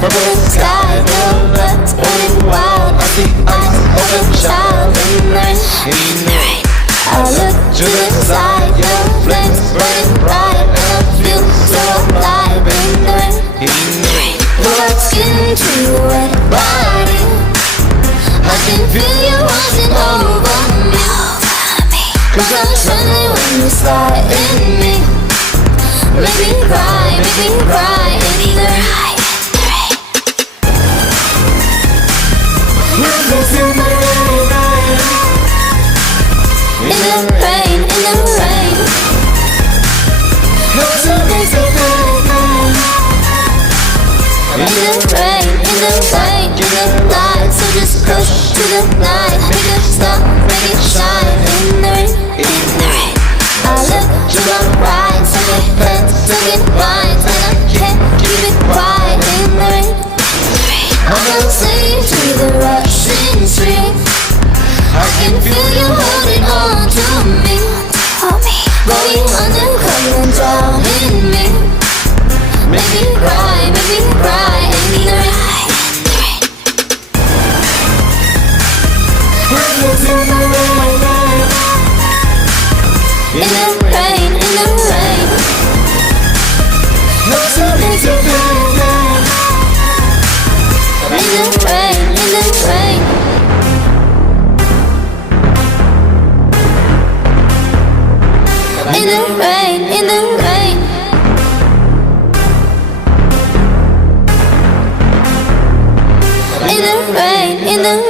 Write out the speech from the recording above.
purple sky, no birds running wild. I see ice over child in the rain. I look to the side, your flames burning bright, and I feel so alive in the rain. Pull out skin to your wet body. I can feel you washing over me. Cause I'm trembling when you slide in me. Make me cry in the rain. In the rain, in the rain. In the rain, in the rain. In the light, so just push to the night. Make it stop, make it shine. In the rain, in the rain. I look to the right, so my head's taking blind, and I can't keep it quiet. In the rain, I'm a slave to the rushing stream. I can feel you holding on to me. Going under, coming down in me. Make me cry in the rain. In the rain, in the rain. In the rain, in the rain. In the rain, in the rain. In the rain, in the rain.